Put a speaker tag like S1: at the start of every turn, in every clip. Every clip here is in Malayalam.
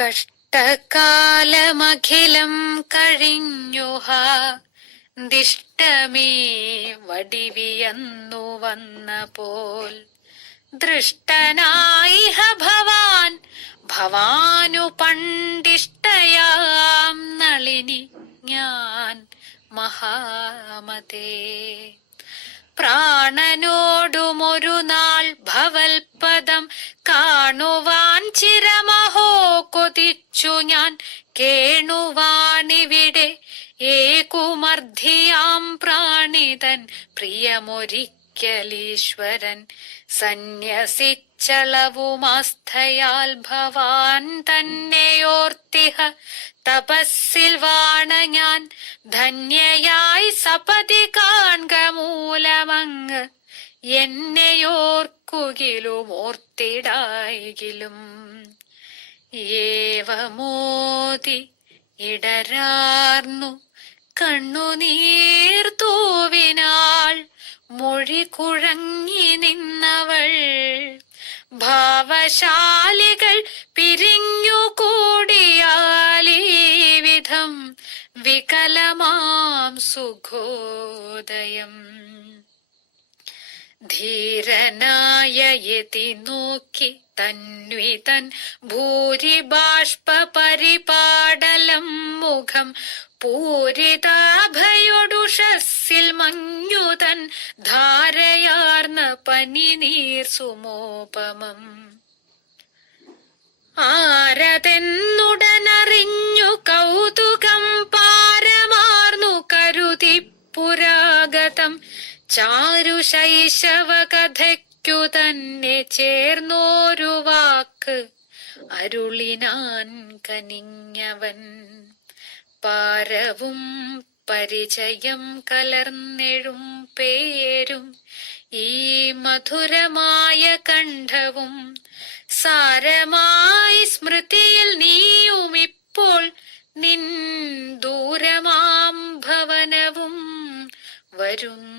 S1: കഷ്ടകാലമഖിലം കഴിഞ്ഞുഹ. ദിഷ്ടമേ വടിവിയന്നു വന്ന പോൽ ദൃഷ്ടനായിഹ ഭവാൻ ഭവാനു പണ്ടിഷ്ടയാം നളിനി ഞാൻ മഹാമതേ. പ്രാണനോടുമൊരു നാൾ ഭവൽപദം കാണുവാൻ ചിരമഹോ കൊതിച്ചു ഞാൻ. കേണുവാണിവിടെ ഏകുമർദ്ധിയാം പ്രാണിതൻ പ്രിയമൊരിക്കലീശ്വരൻ. സന്യസിച്ചളവുമാസ്ഥയാൽ ഭവാൻ തന്നെയോർത്തിഹ. തപസ്സിൽ വാണ ഞാൻ. ധന്യയായി സപതി കാൺക മൂലമങ്ങ് എന്നെയോർക്കുകിലും ഓർത്തിടായികിലും ഏവമോതി ഇടരാർന്നു കണ്ണുനീർ തൂവിനാൾ മൊഴി കുഴങ്ങി നിന്നവൾ. ഭാവശാലികൾ പിരിഞ്ഞു കൂടിയാലീ വിധം വികലമാം സുഖോദയം. ധീരനായ യതി നോക്കി തന്വിതൻ ഭൂരിബാഷ്പ പരിപാടലം മുഖം പൂരിതാഭയൊടുഷസ്സിൽ മഞ്ഞുതൻ ധാരയാർന്ന പനിനീർ സുമോപമം. ആരതെന്നുടനറിഞ്ഞു കൗതുകം ചാരുശൈശവ കഥയ്ക്കു തന്നെ ചേർന്നോരു വാക്ക്. അരുളിനാൻ കനിഞ്ഞവൻ പാരവും പരിചയം കലർന്നെഴും പേരും. ഈ മധുരമായ കണ്ഠവും സാരമായി സ്മൃതിയിൽ നീയും ഇപ്പോൾ നിൻ ദൂരമാം ഭവനവും വരുന്നയേ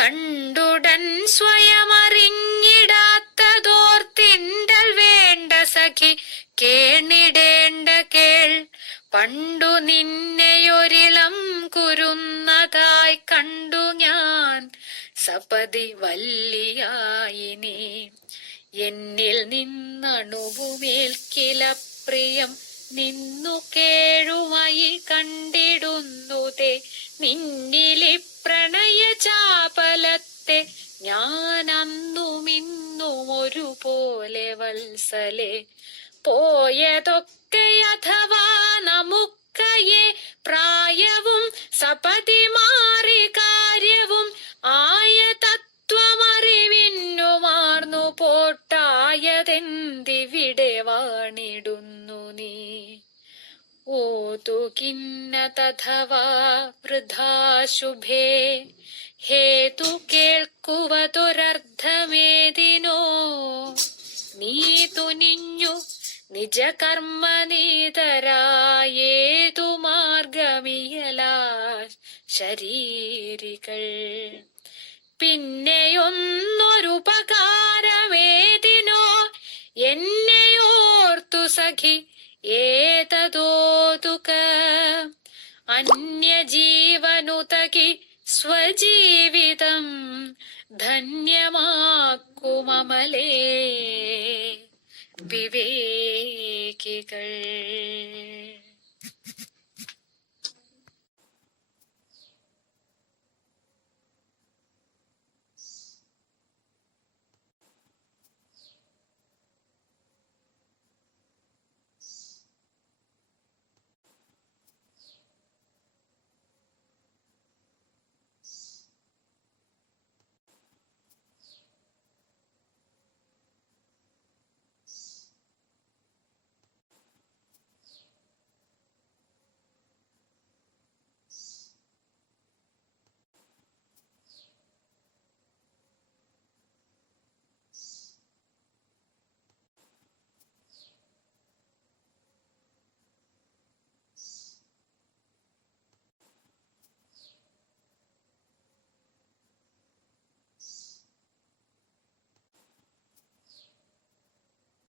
S1: കണ്ടുടൻ സ്വയമറിഞ്ഞിടാത്തതോർത്തിന്റെ വേണ്ട സഖി കേണിടേണ്ട കേൾ. പണ്ടു നിന്നെയൊരിളം കുരുന്നതായി കണ്ടു ഞാൻ. സപതി വല്ലിയായിനി എന്നിൽ നിന്നണുവുമേൽക്കില പ്രിയം നിന്നു കേഴുമായി കണ്ടിടുന്നുതേ. നിന്നിലി പ്രണയ ചാപലത്തെ ഞാൻ അന്നും ഒരുപോലെ വത്സലെ. പോയതൊക്കെ അഥവാ നമുക്കയെ പ്രായവും സപതി മാറി കാര്യവും ആയ തത്വമറിവിന്നുമാർന്നു പോട്ടായതെന്തിവിടെ വാണിടുന്നു? നീ ഓതുകിന്ന തഥവാ വൃഥാ ശുഭേ ഹേതു കേൾക്കുവതൊരർത്ഥമേതിനോ നീ തുനിഞ്ഞു നിജകർമ്മ നീതരായേതു മാർഗമിയലാ ശരീരികൾ പിന്നെയൊന്നൊരുപകാരമേതിനോ? എന്നെയോർത്തു സഖി ഏതതോതുക അന്യജീവനുതകി സ്വജീവിതം ധന്യമാക്കുമമലേ വിവേകികൾ